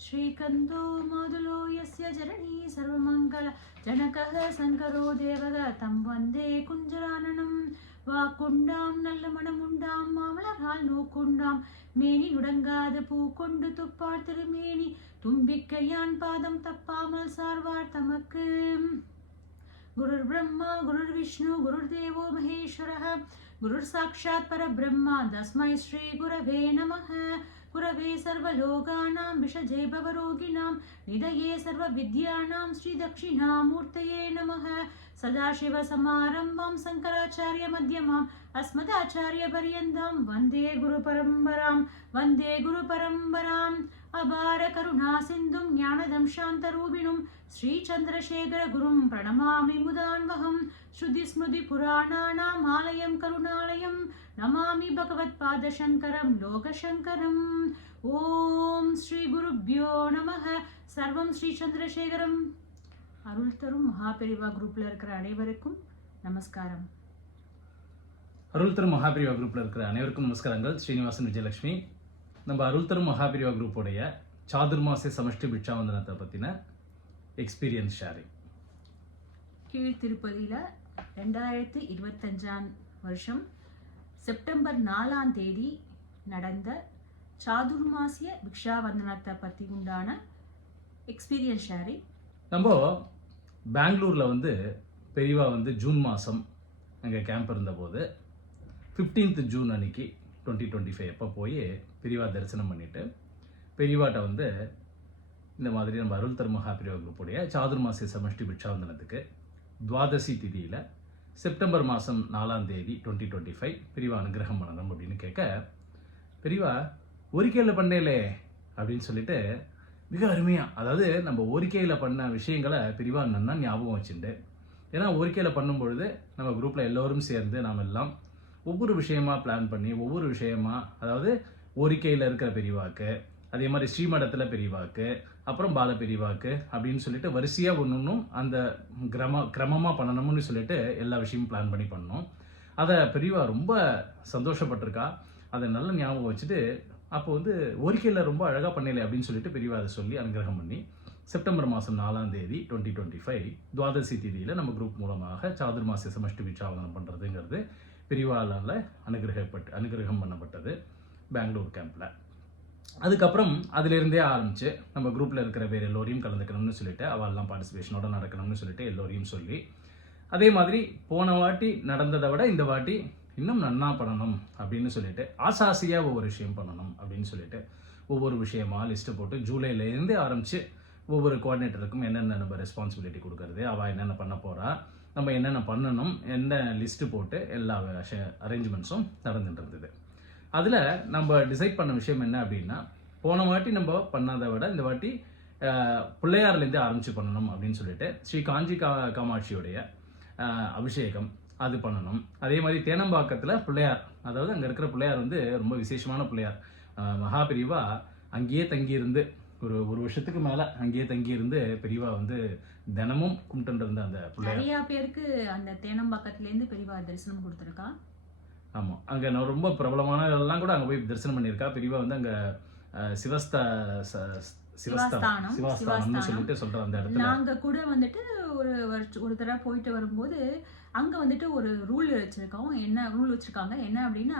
श्रीकन्दो मोदुलो यस्य जननी सर्वमङ्गल जनकः शङ्करो देवग तं वन्दे कुञ्जराननं வாக்குண்டாம் நல்ல மனமுண்டாம் மாமலரால் நோக்குண்டாம் மேனி உடங்காத பூ கொண்டு துப்பார் திருமேனி தும்பிக்கையான் பாதம் தப்பாமல் சார்வார் தமக்கு குருர் பிரம்மா குருர் விஷ்ணு குருர் தேவோ மகேஸ்வரः குருர் சாட்சாத் பரபிரம்மா தஸ்மை ஸ்ரீ குரவே நமः गुरवे सर्वलोकानां विषजे भवरोगिणां निधये सर्वविद्यानां श्रीदक्षिणामूर्तये नमः। सदाशिवसमारम्भां शङ्कराचार्यमध्यमाम् अस्मदाचार्यपर्यन्तां वन्दे गुरुपरम्परां वन्दे गुरुपरम्पराम्। अपार करुणासिन्धुं ज्ञानदं शान्तरूपिणुं श्रीचन्द्रशेखरगुरुं प्रणमामि मुदान्वहं। श्रुतिस्मृतिपुराणानाम् आलयं करुणालयं नमामि भगवत्पादशङ्करं लोकशङ्करम्। ॐ श्रीगुरुभ्यो नमः। सर्वं श्रीचन्द्रशेखरम् அருள் தரும் மகாபெரிவா குரூப்ல இருக்கிற அனைவருக்கும் நமஸ்காரம். அருள் தரும் மகாபிரிவா குரூப்ல இருக்கிற அனைவருக்கும் நமஸ்காரங்கள். ஸ்ரீனிவாசன் விஜயலட்சுமி. நம்ம அருள் தரும் மகாபிரிவா குரூப்போடைய சாதுர்மாச சமஷ்டி பிட்சாவந்தனத்தை பற்றின எக்ஸ்பீரியன்ஸ் ஷேரிங் கீழ் திருப்பதியில ரெண்டாயிரத்தி இருபத்தஞ்சாம் வருஷம் செப்டம்பர் நாலாம் தேதி நடந்த சாதுர்மாசிய பிக்ஷாவந்தனத்தை பத்தி உண்டான எக்ஸ்பீரியன்ஸ் ஷேரிங் நம்ம பெங்களூரில் வந்து பெரியவா வந்து ஜூன் மாதம் அங்கே கேம்ப் இருந்தபோது 15th ஜூன் அன்னைக்கு டுவெண்ட்டி டுவெண்ட்டி ஃபைவ் எப்போ போய் பெரியவா தரிசனம் பண்ணிவிட்டு பெரியவாட்ட வந்து இந்த மாதிரி நம்ம அருள் தர் மகா குரூப்புடைய சாதுர்மாசிய சமஷ்டி பிட்சாவந்தனத்துக்கு துவாதசி திதியில் செப்டம்பர் மாதம் நாலாம் தேதி டுவெண்ட்டி டுவெண்ட்டி ஃபைவ் பிரிவா அனுகிரகம் பண்ணணும் அப்படின்னு கேட்க பெரியவா கேள்வி பண்ணேலே அப்படின்னு சொல்லிட்டு மிக அருமையாக அதாவது நம்ம ஓரிக்கையில் பண்ண விஷயங்களை பிரிவாக நன்னா ஞாபகம் வச்சுட்டு ஏன்னா ஓரிக்கையில் பண்ணும்பொழுது நம்ம குரூப்பில் எல்லோரும் சேர்ந்து நாம் எல்லாம் ஒவ்வொரு விஷயமா பிளான் பண்ணி ஒவ்வொரு விஷயமா அதாவது ஓரிக்கையில் இருக்கிற பெரியவாக்கு அதே மாதிரி ஸ்ரீமடத்தில் பெரியவாக்கு அப்புறம் பால பெரியவாக்கு அப்படின்னு சொல்லிட்டு வரிசையாக ஒன்று ஒன்றும் அந்த கிரம கிரமமாக பண்ணணும்னு சொல்லிட்டு எல்லா விஷயமும் பிளான் பண்ணி பண்ணோம். அதை பெரியவா ரொம்ப சந்தோஷப்பட்டிருக்கா. அதை நல்ல ஞாபகம் வச்சுட்டு அப்போ வந்து ஒரிக்கையில் ரொம்ப அழகாக பண்ணலை அப்படின்னு சொல்லிட்டு பெரியவா அதை சொல்லி அனுகிரகம் பண்ணி செப்டம்பர் மாதம் நாலாம் தேதி டுவெண்ட்டி டுவெண்ட்டி ஃபைவ் துவாதசி தேதியில் நம்ம குரூப் மூலமாக சாதுர்மாசிய சமஷ்டி விச்சாவதனம் பண்ணுறதுங்கிறது பெரியவாளால் அனுகிரகப்பட்டு அனுகிரகம் பண்ணப்பட்டது பெங்களூர் கேம்பில் அதுக்கப்புறம் அதிலிருந்தே ஆரம்பிச்சு நம்ம குரூப்பில் இருக்கிற வேறு எல்லோரையும் கலந்துக்கணும்னு சொல்லிட்டு அவள்லாம் பார்ட்டிசிபேஷனோட நடக்கணும்னு சொல்லிட்டு எல்லோரையும் சொல்லி அதே மாதிரி போன வாட்டி நடந்ததை விட இந்த வாட்டி இன்னும் நன்னா பண்ணணும் அப்படின்னு சொல்லிட்டு ஆசாசியாக ஒவ்வொரு விஷயம் பண்ணணும் அப்படின்னு சொல்லிட்டு ஒவ்வொரு விஷயமா லிஸ்ட்டு போட்டு ஜூலைலேருந்து ஆரம்பித்து ஒவ்வொரு கோஆர்டினேட்டருக்கும் என்னென்ன நம்ம ரெஸ்பான்சிபிலிட்டி கொடுக்கறது அவள் என்னென்ன பண்ண போகிறா நம்ம என்னென்ன பண்ணணும் என்ன லிஸ்ட்டு போட்டு எல்லா அரேஞ்ச்மெண்ட்ஸும் நடந்துட்டு இருந்தது. அதில் நம்ம டிசைட் பண்ண விஷயம் என்ன அப்படின்னா போன வாட்டி நம்ம பண்ணதை விட இந்த வாட்டி பிள்ளையார்லேருந்தே ஆரம்பித்து பண்ணணும் அப்படின்னு சொல்லிட்டு ஸ்ரீ காஞ்சி கா காமாட்சியுடைய அபிஷேகம் அது பண்ணணும். அதே மாதிரி தேனம்பாக்கத்தில் பிள்ளையார் அதாவது அங்கே இருக்கிற பிள்ளையார் வந்து ரொம்ப விசேஷமான பிள்ளையார். மகாபெரிவா அங்கேயே தங்கியிருந்து ஒரு ஒரு வருஷத்துக்கு மேலே அங்கேயே தங்கியிருந்து பெரியவா வந்து தினமும் கும்பிட்டு இருந்த அந்த பிள்ளையார். நிறைய பேருக்கு அந்த தேனம்பாக்கத்துல இருந்து பெரியவா தரிசனம் கொடுத்துருக்கா? ஆமாம் அங்கே நான் ரொம்ப பிரபலமானதெல்லாம் கூட அங்கே போய் தரிசனம் பண்ணியிருக்கா. பெரியவா வந்து அங்கே சிவஸ்த சிவஸ்தானம் சிவாஸ்தானம், சிவாஸ்தானம்னு சிவாஸ்தானம். சொல்லிட்டு சொல்கிற அந்த இடத்துல. நாங்க கூட வந்துட்டு ஒரு வருஷ- ஒரு தடவை போயிட்டு வரும்போது அங்கே வந்துட்டு ஒரு ரூல் வச்சுருக்கோம் என்ன ரூல் வச்சுருக்காங்க? என்ன அப்படின்னா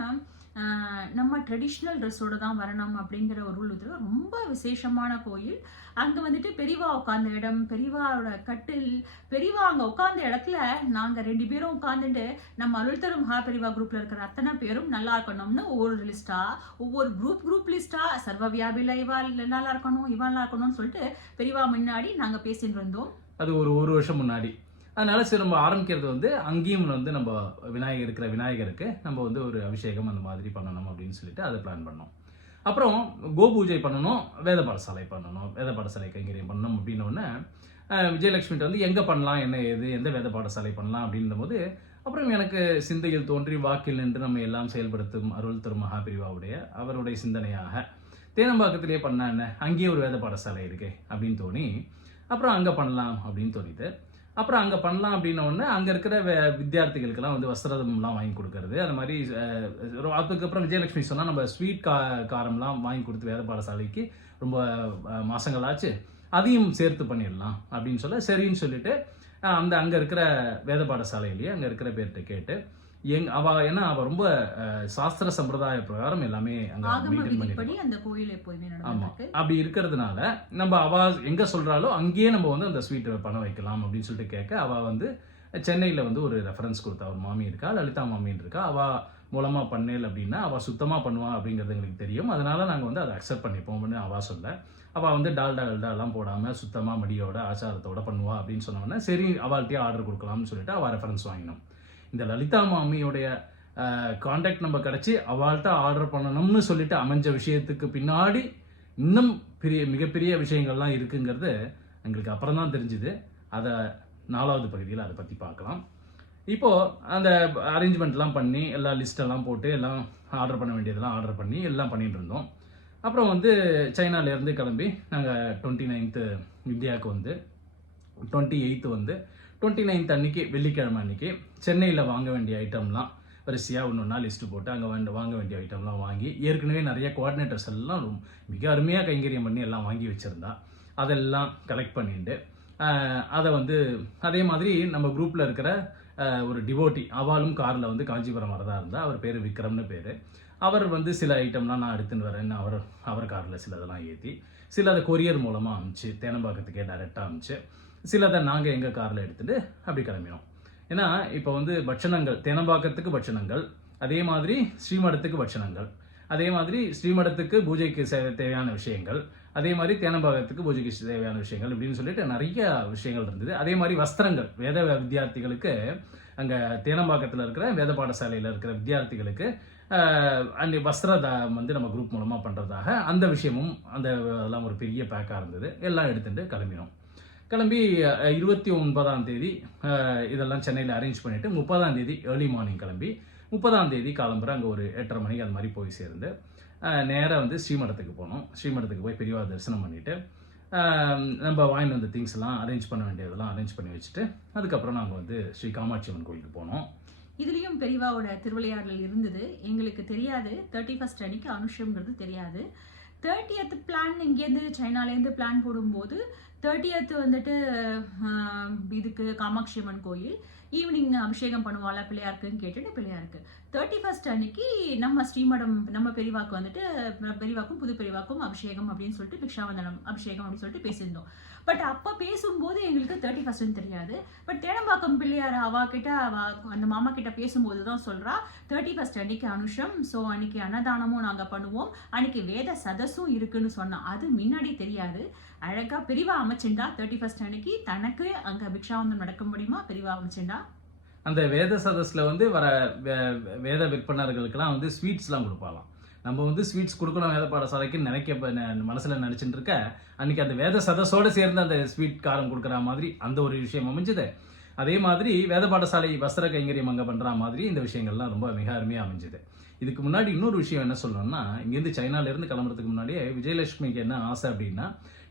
நம்ம ட்ரெடிஷ்னல் ட்ரெஸ்ஸோடு தான் வரணும் அப்படிங்கிற ஒரு ரூல் வச்சிருக்கோம் ரொம்ப விசேஷமான கோயில். அங்கே வந்துட்டு பெரியவா உட்காந்த இடம் பெரியவாவோட கட்டில் பெரியவா அங்கே உட்காந்த இடத்துல நாங்கள் ரெண்டு பேரும் உட்காந்துட்டு நம்ம அருள் தரும் மகா பெரியவா இருக்கிற அத்தனை பேரும் நல்லா இருக்கணும்னு ஒவ்வொரு லிஸ்ட்டாக ஒவ்வொரு குரூப் குரூப் லிஸ்ட்டாக சர்வ வியாபில இவா நல்லா இருக்கணும் இவா நல்லா இருக்கணும்னு சொல்லிட்டு பெரியவா முன்னாடி நாங்கள் பேசிட்டு இருந்தோம். அது ஒரு ஒரு வருஷம் முன்னாடி. அதனால சரி நம்ம ஆரம்பிக்கிறது வந்து அங்கேயும் வந்து நம்ம விநாயகர் இருக்கிற விநாயகருக்கு நம்ம வந்து ஒரு அபிஷேகம் அந்த மாதிரி பண்ணணும் அப்படின்னு சொல்லிட்டு அதை பிளான் பண்ணோம். அப்புறம் கோபூஜை பண்ணணும் வேத பாடசாலை பண்ணணும் வேத பாடசாலை கைங்கரியம் பண்ணணும் அப்படின்னோடனே விஜயலட்சுமிகிட்ட வந்து எங்கே பண்ணலாம் என்ன ஏது எந்த வேத பாடசாலை பண்ணலாம் அப்படின்னும்போது அப்புறம் எனக்கு சிந்தையில் தோன்றி வாக்கில் நின்று நம்ம எல்லாம் செயல்படுத்தும் அருள் திரு மகாபிரிவாவுடைய அவருடைய சிந்தனையாக தேனம்பாக்கத்திலேயே பண்ண என்ன? அங்கேயே ஒரு வேத பாடசாலை இருக்கே அப்படின்னு தோணி அப்புறம் அங்கே பண்ணலாம் அப்படின்னு தோணிது அப்புறம் அங்கே பண்ணலாம் அப்படின்னோடனே அங்கே இருக்கிற வே- வித்தியார்த்திகளுக்கெல்லாம் வந்து வஸ்திரம்லாம் வாங்கி கொடுக்கறது. அந்த மாதிரி அதுக்கப்புறம் விஜயலட்சுமி சொன்னால் நம்ம ஸ்வீட் கா காரம்லாம் வாங்கி கொடுத்து வேத பாடசாலைக்கு ரொம்ப மாதங்களாச்சு அதையும் சேர்த்து பண்ணிடலாம் அப்படின்னு சொல்ல சரின்னு சொல்லிட்டு அந்த அங்கே இருக்கிற வேத பாடசாலையிலேயே அங்கே இருக்கிற பேர்கிட்ட கேட்டு எங் அவ ஏன்னா அவ ரொம்ப சாஸ்திர சம்பிரதாய பிரகாரம் எல்லாமே அங்கே அந்த கோயில் எப்போதுமே ஆமா. அப்படி இருக்கிறதுனால நம்ம அவ எங்க சொல்றாலோ அங்கேயே நம்ம வந்து அந்த ஸ்வீட் பண்ண வைக்கலாம் அப்படின்னு சொல்லிட்டு கேட்க அவ வந்து சென்னையில வந்து ஒரு ரெஃபரன்ஸ் கொடுத்தா. ஒரு மாமி இருக்கா லலிதா மாமின்னு இருக்கா. அவ மூலமா பண்ணேல் அப்படின்னா அவ சுத்தமா பண்ணுவா அப்படிங்கிறது எங்களுக்கு தெரியும். அதனால நாங்க வந்து அதை அக்செப்ட் பண்ணிப்போம்னு அவ சொல்ல. அவ வந்து டால்டா டால்டா எல்லாம் போடாம சுத்தமா மடியோட ஆச்சாரத்தோட பண்ணுவா அப்படின்னு சொன்ன உடனே சரி அவள்கிட்டயே ஆர்டர் கொடுக்கலாம்னு சொல்லிட்டு அவ ரெஃபரன்ஸ் வாங்கினோம். இந்த லலிதா மாமியோடைய காண்டாக்ட் நம்ம கிடச்சி அவள்கிட்ட ஆர்டர் பண்ணணும்னு சொல்லிட்டு அமைஞ்ச விஷயத்துக்கு பின்னாடி இன்னும் பெரிய மிகப்பெரிய விஷயங்கள்லாம் இருக்குங்கிறது எங்களுக்கு அப்புறம் தான் தெரிஞ்சுது. அதை நாலாவது பகுதியில் அதை பற்றி பார்க்கலாம். இப்போது அந்த அரேஞ்ச்மெண்ட்லாம் பண்ணி எல்லா லிஸ்ட்டெல்லாம் போட்டு எல்லாம் ஆர்டர் பண்ண வேண்டியதெல்லாம் ஆர்டர் பண்ணி எல்லாம் பண்ணிட்டு இருந்தோம். அப்புறம் வந்து சைனாலேருந்து கிளம்பி நாங்கள் டுவெண்ட்டி நைன்த்து இந்தியாவுக்கு வந்து டுவெண்ட்டி எயித்து வந்து டுவெண்ட்டி நைன்த் அன்னைக்கு வெள்ளிக்கிழமை அன்னைக்கு சென்னையில் வாங்க வேண்டிய ஐட்டம்லாம் வரிசையாக ஒன்று ஒன்றா லிஸ்ட்டு போட்டு அங்கே வந்து வாங்க வேண்டிய ஐட்டம்லாம் வாங்கி ஏற்கனவே நிறைய கோஆர்டினேட்டர்ஸ் எல்லாம் ரொம்ப- மிக அருமையாக கைங்கரியம் பண்ணி எல்லாம் வாங்கி வச்சுருந்தா அதெல்லாம் கலெக்ட் பண்ணிட்டு அதை வந்து அதே மாதிரி நம்ம குரூப்பில் இருக்கிற ஒரு டிவோட்டி அவளும் காரில் வந்து காஞ்சிபுரம் வரதா இருந்தால் அவர் பேர் விக்ரம்னு பேர். அவர் வந்து சில ஐட்டம்லாம் நான் எடுத்துன்னு வரேன்னு அவர் அவர் காரில் சிலதெல்லாம் ஏற்றி சில அதை கொரியர் மூலமாக அனுப்பிச்சு தேனம்பாக்கத்துக்கே டைரெக்டாக அனுப்பிச்சு சிலதை நாங்கள் எங்கள் காரில் எடுத்துகிட்டு அப்படி கிளம்பினோம். ஏன்னா இப்போ வந்து பட்சணங்கள் தேனம்பாக்கத்துக்கு பட்சணங்கள் அதே மாதிரி ஸ்ரீமடத்துக்கு பட்சணங்கள் அதே மாதிரி ஸ்ரீமடத்துக்கு பூஜைக்கு தேவையான விஷயங்கள் அதே மாதிரி தேனம்பாக்கத்துக்கு பூஜைக்கு தேவையான விஷயங்கள் இப்படின்னு சொல்லிட்டு நிறைய விஷயங்கள் இருந்தது. அதே மாதிரி வஸ்திரங்கள் வேத வித்தியார்த்திகளுக்கு அங்கே தேனம்பாக்கத்தில் இருக்கிற வேத பாடசாலையில் இருக்கிற வித்தியார்த்திகளுக்கு அந்த வஸ்திர வந்து நம்ம குரூப் மூலமாக பண்ணுறதாக அந்த விஷயமும் அந்த அதெல்லாம் ஒரு பெரிய பேக்காக இருந்தது. எல்லாம் எடுத்துகிட்டு கிளம்பினோம். கிளம்பி இருபத்தி ஒன்பதாம் தேதி இதெல்லாம் சென்னையில் அரேஞ்ச் பண்ணிவிட்டு முப்பதாம் தேதி ஏர்லி மார்னிங் கிளம்பி முப்பதாம் தேதி காலம்புற அங்கே ஒரு எட்டரை மணிக்கு அது மாதிரி போய் சேர்ந்து நேராக வந்து ஸ்ரீமடத்துக்கு போனோம். ஸ்ரீமடத்துக்கு போய் பெரியவா தரிசனம் பண்ணிவிட்டு நம்ம வாங்கிட்டு வந்த திங்ஸ்லாம் அரேஞ்ச் பண்ண வேண்டியதெல்லாம் அரேஞ்ச் பண்ணி வச்சுட்டு அதுக்கப்புறம் நாங்கள் வந்து ஸ்ரீ காமாட்சி அம்மன் கோயிலுக்கு போனோம். இதுலேயும் பெரியவாவோட திருவிளையாடல் இருந்தது. எங்களுக்கு தெரியாது. தேர்ட்டி ஃபர்ஸ்ட் அன்னைக்கு அனுஷம்ங்கிறது தெரியாது. தேர்ட்டியத் பிளான் இங்கேருந்து சைனாலேருந்து பிளான் போடும்போது தேர்ட்டியத்து வந்துட்டு ஆஹ், இதுக்கு காமாட்சி அம்மன் கோயில். ஈவினிங் அபிஷேகம் பண்ணுவாளா பிள்ளையாருக்குன்னு கேட்டுட்டு பிள்ளையாருக்கு. தேர்ட்டி ஃபர்ஸ்ட் அன்னைக்கு நம்ம ஸ்ரீமடம் நம்ம பெரியவாக்கு வந்துட்டு பெரியவாக்கும் புது பெரியவாக்கும் அபிஷேகம் அப்படின்னு சொல்லிட்டு பிக்ஷாவந்தனம் அபிஷேகம் அப்படின்னு சொல்லிட்டு பேசியிருந்தோம். பட் அப்போ பேசும்போது எங்களுக்கு தேர்ட்டி பர்சன்ட் தெரியாது. பட் தேனம்பாக்கம் பிள்ளையார் அவா கிட்ட அவ அந்த மாமா கிட்ட பேசும்போது தான் சொல்றா தேர்ட்டி ஃபர்ஸ்ட் அன்னைக்கு அனுஷம் ஸோ அன்னைக்கு அன்னதானமும் நாங்கள் பண்ணுவோம். அன்னைக்கு வேத சதஸும் இருக்குன்னு சொன்னா அது முன்னாடி தெரியாது. அழகா பிரிவா அமைச்சுண்டா தேர்ட்டி ஃபர்ஸ்ட் அன்னைக்கு. தனக்கு அங்க பிக்ஷாவந்தம் நடக்க முடியுமா? பிரிவா அமைச்சுண்டா. அந்த வேத சதஸில் வந்து வர வே- வேத விற்பனர்களுக்கெல்லாம் வந்து ஸ்வீட்ஸ்லாம் கொடுப்பாலாம் நம்ம வந்து ஸ்வீட்ஸ் கொடுக்கணும் வேத பாடசாலைக்கு நினைக்க மனசில் நினச்சிட்டு இருக்க அன்னைக்கு அந்த வேத சதசோடு சேர்ந்து அந்த ஸ்வீட் காரம் கொடுக்குற மாதிரி அந்த ஒரு விஷயம் அமைஞ்சுது. அதே மாதிரி வேத பாடசாலை வஸ்திர கைங்கரியம் அங்கே பண்ணுற மாதிரி இந்த விஷயங்கள்லாம் ரொம்ப மிக அருமையாக அமைஞ்சுது. இதுக்கு முன்னாடி இன்னொரு விஷயம் என்ன சொல்லணும்னா இங்கேருந்து சைனாலேருந்து கிளம்புறதுக்கு முன்னாடியே விஜயலட்சுமிக்கு என்ன ஆசை அப்படின்னா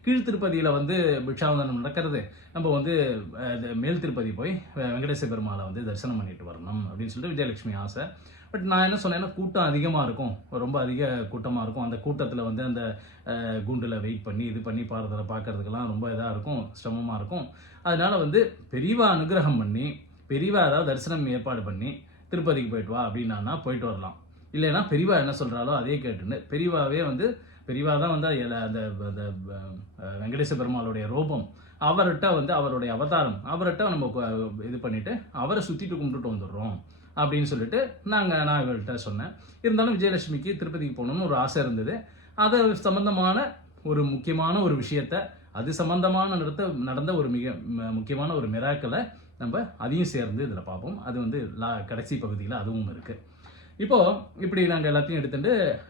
கீழ் திருப்பதியில் வந்து பிக்ஷாவந்தனம் நடக்கிறது. நம்ம வந்து மேல் திருப்பதி போய் வெங்கடேச பெருமாளை வந்து தரிசனம் பண்ணிட்டு வரணும் அப்படின்னு சொல்லிட்டு விஜயலட்சுமி ஆசை. பட் நான் என்ன சொன்னேன்னா கூட்டம் அதிகமாக இருக்கும். ரொம்ப அதிக கூட்டமாக இருக்கும். அந்த கூட்டத்தில் வந்து அந்த குண்டில் வெயிட் பண்ணி இது பண்ணி பாடுறத பார்க்கறதுக்கெல்லாம் ரொம்ப இதாக இருக்கும். சிரமமாக இருக்கும். அதனால் வந்து பெரியவா அனுகிரகம் பண்ணி பெரியவா ஏதாவது தரிசனம் ஏற்பாடு பண்ணி திருப்பதிக்கு போயிட்டு வா அப்படின்னா போயிட்டு வரலாம். இல்லைன்னா பெரியவா என்ன சொல்கிறாலோ அதே கேட்டுன்னு பெரியவாவே வந்து பெரியவா தான் வந்து எல- அந்த அந்த, வெங்கடேச பெருமாளுடைய ரோபம். அவர்கிட்ட வந்து அவருடைய அவதாரம் அவர்கிட்ட நம்ம இது பண்ணிவிட்டு அவரை சுற்றிட்டு கும்பிட்டுட்டு வந்துடுறோம். அப்படின்னு சொல்லிட்டு நாங்கள் நான் இவர்கிட்ட சொன்னேன். இருந்தாலும் விஜயலட்சுமிக்கு திருப்பதிக்கு போகணும்னு ஒரு ஆசை இருந்தது. அதை சம்மந்தமான ஒரு முக்கியமான ஒரு விஷயத்த அது சம்மந்தமான நடத்த நடந்த ஒரு மிக ம- முக்கியமான ஒரு மிராக்களை நம்ம அதையும் சேர்ந்து இதில் பார்ப்போம். அது வந்து லா கடைசி பகுதியில் அதுவும் இருக்குது இப்போது இப்படி நாங்கள் எல்லாத்தையும் எடுத்துட்டு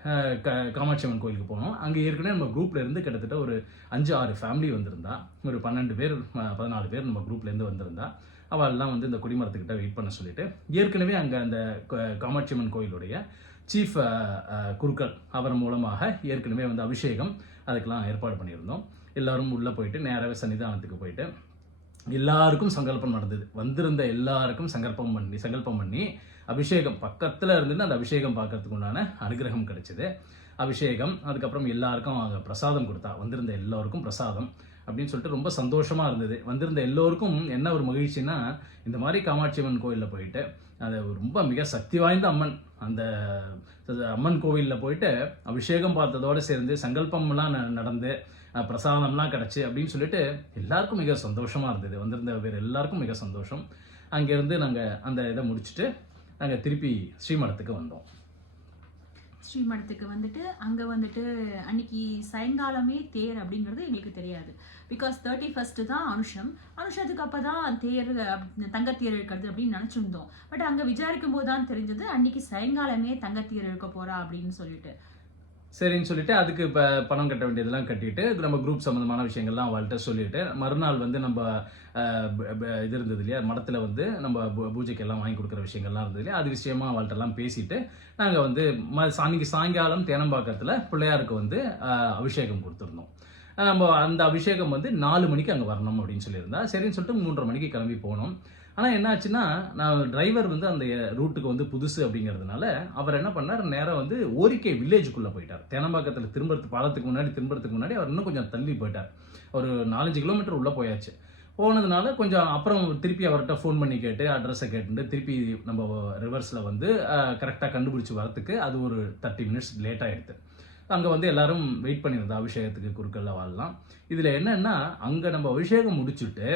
க காமாட்சி அம்மன் கோயிலுக்கு போனோம். அங்கே ஏற்கனவே நம்ம குரூப்லேருந்து கிட்டத்தட்ட ஒரு அஞ்சு ஆறு ஃபேமிலி வந்திருந்தா. ஒரு பன்னெண்டு பேர் பதினாலு பேர் நம்ம குரூப்லேருந்து வந்திருந்தா. அவள்லாம் வந்து இந்த கொடிமரத்துக்கிட்ட வெயிட் பண்ண சொல்லிட்டு ஏற்கனவே அங்கே அந்த காமாட்சியம்மன் காமாட்சி அம்மன் கோயிலுடைய சீஃப் குருக்கள் அவர் மூலமாக ஏற்கனவே வந்து அபிஷேகம் அதுக்கெல்லாம் ஏற்பாடு பண்ணியிருந்தோம். எல்லாரும் உள்ளே போயிட்டு நேராகவே சன்னிதானத்துக்கு போயிட்டு எல்லாருக்கும் சங்கல்பம் நடந்தது. வந்திருந்த எல்லாருக்கும் சங்கல்பம் பண்ணி சங்கல்பம் பண்ணி அபிஷேகம் பக்கத்தில் இருந்து அந்த அபிஷேகம் பார்க்கறதுக்கு உண்டான அனுகிரகம் கிடைச்சிது. அபிஷேகம் அதுக்கப்புறம் எல்லாருக்கும் அவங்க பிரசாதம் கொடுத்தா வந்திருந்த எல்லாருக்கும் பிரசாதம். அப்படின்னு சொல்லிட்டு ரொம்ப சந்தோஷமாக இருந்தது. வந்திருந்த எல்லோருக்கும் என்ன ஒரு மகிழ்ச்சின்னா இந்த மாதிரி காமாட்சி அம்மன் கோயிலில் போயிட்டு அது ரொம்ப மிக சக்தி வாய்ந்த அம்மன் அந்த அம்மன் கோவிலில் போயிட்டு அபிஷேகம் பார்த்ததோடு சேர்ந்து சங்கல்பம்லாம் ந- நடந்து பிரசாதம்லாம் கிடச்சி அப்படின்னு சொல்லிட்டு எல்லாருக்கும் மிக சந்தோஷமாக இருந்தது. வந்திருந்த பேர் எல்லாருக்கும் மிக சந்தோஷம். அங்கேருந்து நாங்கள் அந்த இதை முடிச்சுட்டு நாங்கள் திருப்பி ஸ்ரீமடத்துக்கு வந்தோம். ஸ்ரீமடத்துக்கு வந்துட்டு அங்கே வந்துட்டு அன்னைக்கு சாயங்காலமே தேர் அப்படிங்கிறது எங்களுக்கு தெரியாது. பிகாஸ் தேர்ட்டி ஃபஸ்ட்டு தான் அனுஷம். அனுஷத்துக்கு அப்போ தான் தேர் தங்கத்தேர் இருக்கிறது அப்படின்னு நினச்சிருந்தோம். பட் அங்கே விசாரிக்கும் போது தான் தெரிஞ்சது அன்னைக்கு சாயங்காலமே தங்கத்தேர் இருக்க போகிறா அப்படின்னு சொல்லிட்டு. சரின்னு சொல்லிட்டு அதுக்கு இப்போ பணம் கட்ட வேண்டியதெல்லாம் கட்டிட்டு இது நம்ம குரூப் சம்மந்தமான விஷயங்கள்லாம் அவள்கிட்ட சொல்லிட்டு மறுநாள் வந்து நம்ம இது இருந்தது இல்லையா மடத்தில் வந்து நம்ம பூ- பூஜைக்கு எல்லாம் வாங்கி கொடுக்குற விஷயங்கள்லாம் இருந்தது இல்லையா அது விஷயமா அவள்கிட்டலாம் பேசிட்டு நாங்கள் வந்து ம அன்னைக்கு சாயங்காலம் தேனம்பாக்கத்தில் பிள்ளையாருக்கு வந்து அபிஷேகம் கொடுத்துருந்தோம். நம்ம அந்த அபிஷேகம் வந்து நாலு மணிக்கு அங்கே வரணும் அப்படின்னு சொல்லியிருந்தா சரின்னு சொல்லிட்டு மூன்றரை மணிக்கு கிளம்பி போனோம். ஆனால் என்னாச்சுன்னா நான் டிரைவர் வந்து அந்த ரூட்டுக்கு வந்து புதுசு அப்படிங்கிறதுனால அவர் என்ன பண்ணார்? நேராக வந்து ஓரிக்கை வில்லேஜுக்குள்ளே போயிட்டார். தேனம்பாக்கத்தில் திரும்புறது பாலத்துக்கு முன்னாடி திரும்புறதுக்கு முன்னாடி அவர் இன்னும் கொஞ்சம் தள்ளி போயிட்டார். ஒரு நாலஞ்சு கிலோமீட்டர் உள்ளே போயாச்சு. போனதுனால கொஞ்சம் அப்புறம் திருப்பி அவர்கிட்ட ஃபோன் பண்ணி கேட்டு அட்ரஸை கேட்டுட்டு திருப்பி நம்ம ரிவர்ஸில் வந்து கரெக்டாக கண்டுபிடிச்சி வரத்துக்கு அது ஒரு தேர்ட்டி மினிட்ஸ் லேட் ஆகிடுது அங்கே வந்து எல்லாரும் வெயிட் பண்ணியிருந்தோம் அபிஷேகத்துக்கு குறுக்கல்ல வாழலாம். இதில் என்னென்னா அங்கே நம்ம அபிஷேகம் முடிச்சுட்டு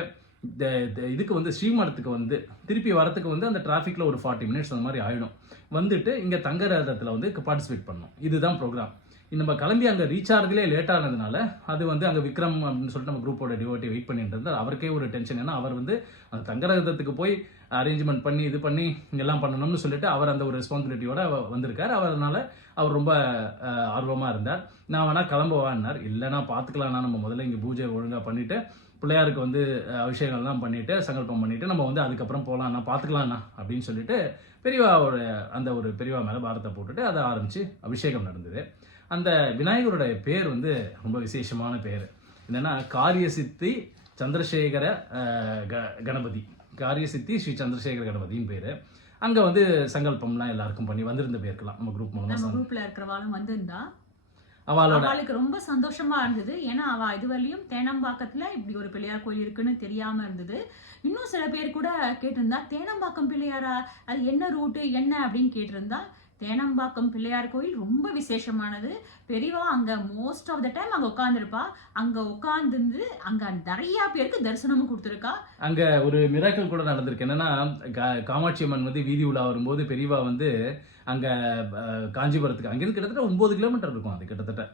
இதுக்கு வந்து ஸ்ரீமடத்துக்கு வந்து திருப்பி வரத்துக்கு வந்து அந்த டிராஃபிக்கில் ஒரு ஃபார்ட்டி மினிட்ஸ் அந்த மாதிரி ஆகிடும் வந்துட்டு இங்கே தங்க ரதத்தில் வந்து பார்ட்டிசிபேட் பண்ணோம். இதுதான் ப்ரோக்ராம் நம்ம கிளம்பி அங்கே ரீச் ஆகிறதுலே லேட் ஆனதுனால அது வந்து அங்கே விக்ரம் அப்படின்னு சொல்லிட்டு நம்ம குரூப்போட டிவோட்டி வெயிட் பண்ணிட்டு இருந்தார். அவருக்கே ஒரு டென்ஷன் ஏன்னா அவர் வந்து அந்த தங்கரகத்துக்கு போய் அரேஞ்ச்மெண்ட் பண்ணி இது பண்ணி எல்லாம் பண்ணணும்னு சொல்லிட்டு அவர் அந்த ஒரு ரெஸ்பான்சிபிலிட்டியோட வந்திருக்கார். அவர்னால அவர் ரொம்ப ஆர்வமாக இருந்தார். நான் வேணா கிளம்பவான்னார் இல்லைனா பார்த்துக்கலாம்னா நம்ம முதல்ல இங்கே பூஜை ஒழுங்காக பண்ணிவிட்டு பிள்ளையாருக்கு வந்து அபிஷேகம்லாம் பண்ணிட்டு சங்கல்பம் பண்ணிட்டு நம்ம வந்து அதுக்கப்புறம் போகலாம்ண்ணா பார்த்துக்கலாம்ண்ணா அப்படின்னு சொல்லிட்டு பெரியவாவோட அந்த ஒரு பெரியவா மேலே பாரத்தை போட்டுட்டு அதை ஆரம்பிச்சு அபிஷேகம் நடந்தது. அந்த விநாயகருடைய பேர் வந்து ரொம்ப விசேஷமான பேர். என்னன்னா காரியசித்தி சந்திரசேகர க- கணபதி. காரியசித்தி ஸ்ரீ சந்திரசேகர கணபதியின் பேர். அங்கே வந்து சங்கல்பம்லாம் எல்லாருக்கும் பண்ணி வந்திருந்த பேருக்கலாம் நம்ம குரூப் மூலமாக இருக்கிறவாளும் வந்திருந்தா அவளோட. அவளுக்கு ரொம்ப சந்தோஷமா இருந்தது. ஏன்னா அவ இதுவரையும் தேனம்பாக்கத்துல இப்படி ஒரு பிள்ளையார் கோயில் இருக்குன்னு தெரியாம இருந்தது. இன்னும் சில பேர் கூட கேட்டிருந்தா தேனம்பாக்கம் பிள்ளையாரா? அது என்ன ரூட்டு என்ன? அப்படின்னு கேட்டிருந்தா தேனம்பாக்கம் பிள்ளையார் கோயில் ரொம்ப விசேஷமானது. பெரியவா அங்க மோஸ்ட் ஆஃப் த டைம் அங்க உட்காந்துருப்பா அங்க உட்கார்ந்து அங்க நிறைய பேருக்கு தரிசனமும் கொடுத்துருக்கா. அங்கே ஒரு மிராக்கள் கூட நடந்திருக்கு. என்னன்னா காமாட்சி அம்மன் வந்து வீதி உலா வரும்போது பெரியவா வந்து அங்கே காஞ்சிபுரத்துக்கு. அங்கேருந்து கிட்டத்தட்ட ஒம்பது கிலோமீட்டர் இருக்கும் அது கிட்டத்தட்ட.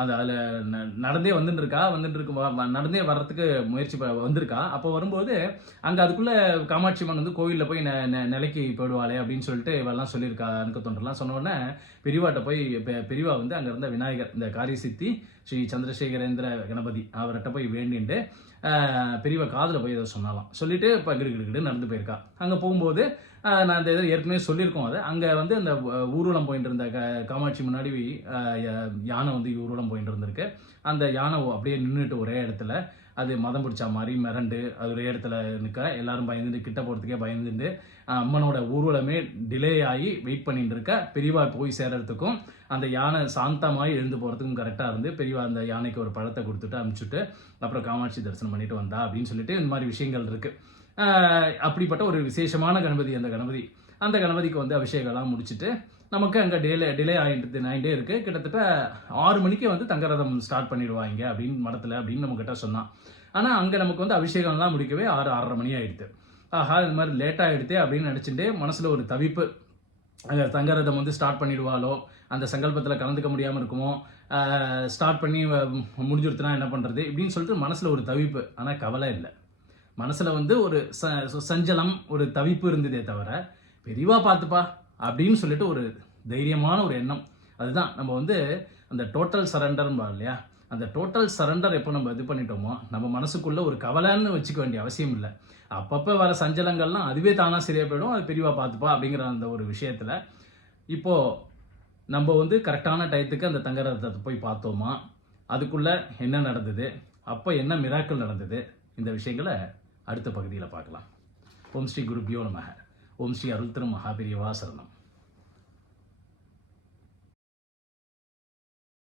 அது அதில் நடந்தே வந்துட்டு இருக்கா வந்துட்டு இருக்கு நடந்தே வர்றதுக்கு முயற்சி ப- வந்திருக்கா. அப்போ வரும்போது அங்கே அதுக்குள்ளே காமாட்சி அம்மன் வந்து கோவிலில் போய் நெ நெ- நிலைக்கு போயிடுவாளே அப்படின்னு சொல்லிட்டு இவெல்லாம் சொல்லியிருக்கா எனக்கு தொண்டர்லாம். சொன்ன உடனே பெரியவாட்ட போய் பெ- பெரியவா வந்து அங்கே இருந்த விநாயகர் இந்த காரியசித்தி ஸ்ரீ சந்திரசேகரேந்திர கணபதி அவர்கிட்ட போய் வேண்டிட்டு பெரியவா காதில் போய் ஏதோ சொன்னாலாம். சொல்லிட்டு இப்போ கிடுகிடு நடந்து போயிருக்கா. அங்கே போகும்போது நான் இந்த இதில் ஏற்கனவே சொல்லியிருக்கோம் அதை. அங்கே வந்து அந்த ஊர்வலம் போயிட்டு இருந்த க காமாட்சி முன்னாடி யா- யானை வந்து ஊர்வலம் போயிட்டு இருந்திருக்கு அந்த யானை அப்படியே நின்றுட்டு ஒரே இடத்துல அது மதம் பிடிச்ச மாதிரி மிரண்டு அது ஒரே இடத்துல நிற்க எல்லாரும் பயந்துட்டு கிட்ட போகிறதுக்கே பயந்துட்டு அம்மனோட ஊர்வலமே டிலே ஆகி வெயிட் பண்ணிட்டு இருக்க பெரியவா போய் சேர்றதுக்கும் அந்த யானை சாந்தமாக எழுந்து போகிறதுக்கும் கரெக்டாக இருந்து பெரியவா அந்த யானைக்கு ஒரு பழத்தை கொடுத்துட்டு அமுச்சுட்டு அப்புறம் காமாட்சி தரிசனம் பண்ணிட்டு வந்தா அப்படின்னு சொல்லிட்டு இந்த மாதிரி விஷயங்கள் இருக்குது அப்படிப்பட்ட ஒரு விசேஷமான கணபதி அந்த கணபதி. அந்த கணபதிக்கு வந்து அபிஷேகம்லாம் முடிச்சுட்டு நமக்கு அங்கே டிலே டிலே ஆகிட்டு ஆகிட்டே இருக்குது கிட்டத்தட்ட ஆறு மணிக்கு வந்து தங்கரதம் ஸ்டார்ட் பண்ணிடுவாங்க அப்படின்னு மடத்தில் அப்படின்னு நம்ம கிட்ட சொன்னான். ஆனால் அங்கே நமக்கு வந்து அபிஷேகம்லாம் முடிக்கவே ஆறு ஆறரை மணி ஆகிடுது ஆஹா இது மாதிரி லேட் ஆகிடுதே அப்படின்னு நினச்சிட்டு மனசில் ஒரு தவிப்பு. அங்கே தங்கரதம் வந்து ஸ்டார்ட் பண்ணிடுவாளோ? அந்த சங்கல்பத்தில் கலந்துக்க முடியாமல் இருக்குமோ? ஸ்டார்ட் பண்ணி அஹ், என்ன பண்ணுறது இப்படின்னு சொல்லிட்டு மனசில் ஒரு தவிப்பு. ஆனால் கவலை இல்லை. மனசில் வந்து ஒரு ச சஞ்சலம் ஒரு தவிப்பு இருந்ததே தவிர பெரியவா பார்த்துப்பா அப்படின்னு சொல்லிட்டு ஒரு தைரியமான ஒரு எண்ணம். அதுதான் நம்ம வந்து அந்த டோட்டல் சரண்டர்ம்பா இல்லையா? அந்த டோட்டல் சரண்டர் எப்போ நம்ம இது பண்ணிட்டோமோ நம்ம மனசுக்குள்ளே ஒரு கவலைன்னு வச்சுக்க வேண்டிய அவசியம் இல்லை. அப்பப்போ வர சஞ்சலங்கள்லாம் அதுவே தானாக சரியாக போயிடும் அது பெரியவா பார்த்துப்பா அப்படிங்கிற அந்த ஒரு விஷயத்தில். இப்போது நம்ம வந்து கரெக்டான டயத்துக்கு அந்த தங்கரதத்தை போய் பார்த்தோமா? அதுக்குள்ளே என்ன நடந்தது? அப்போ என்ன மிராக்கள் நடந்தது? இந்த விஷயங்களை அடுத்த பகுதியில் பார்க்கலாம். ஓம் ஸ்ரீ குருபியோ நமக. ஓம் ஸ்ரீ அருள் திரு மகாபிரியவா சரணம்.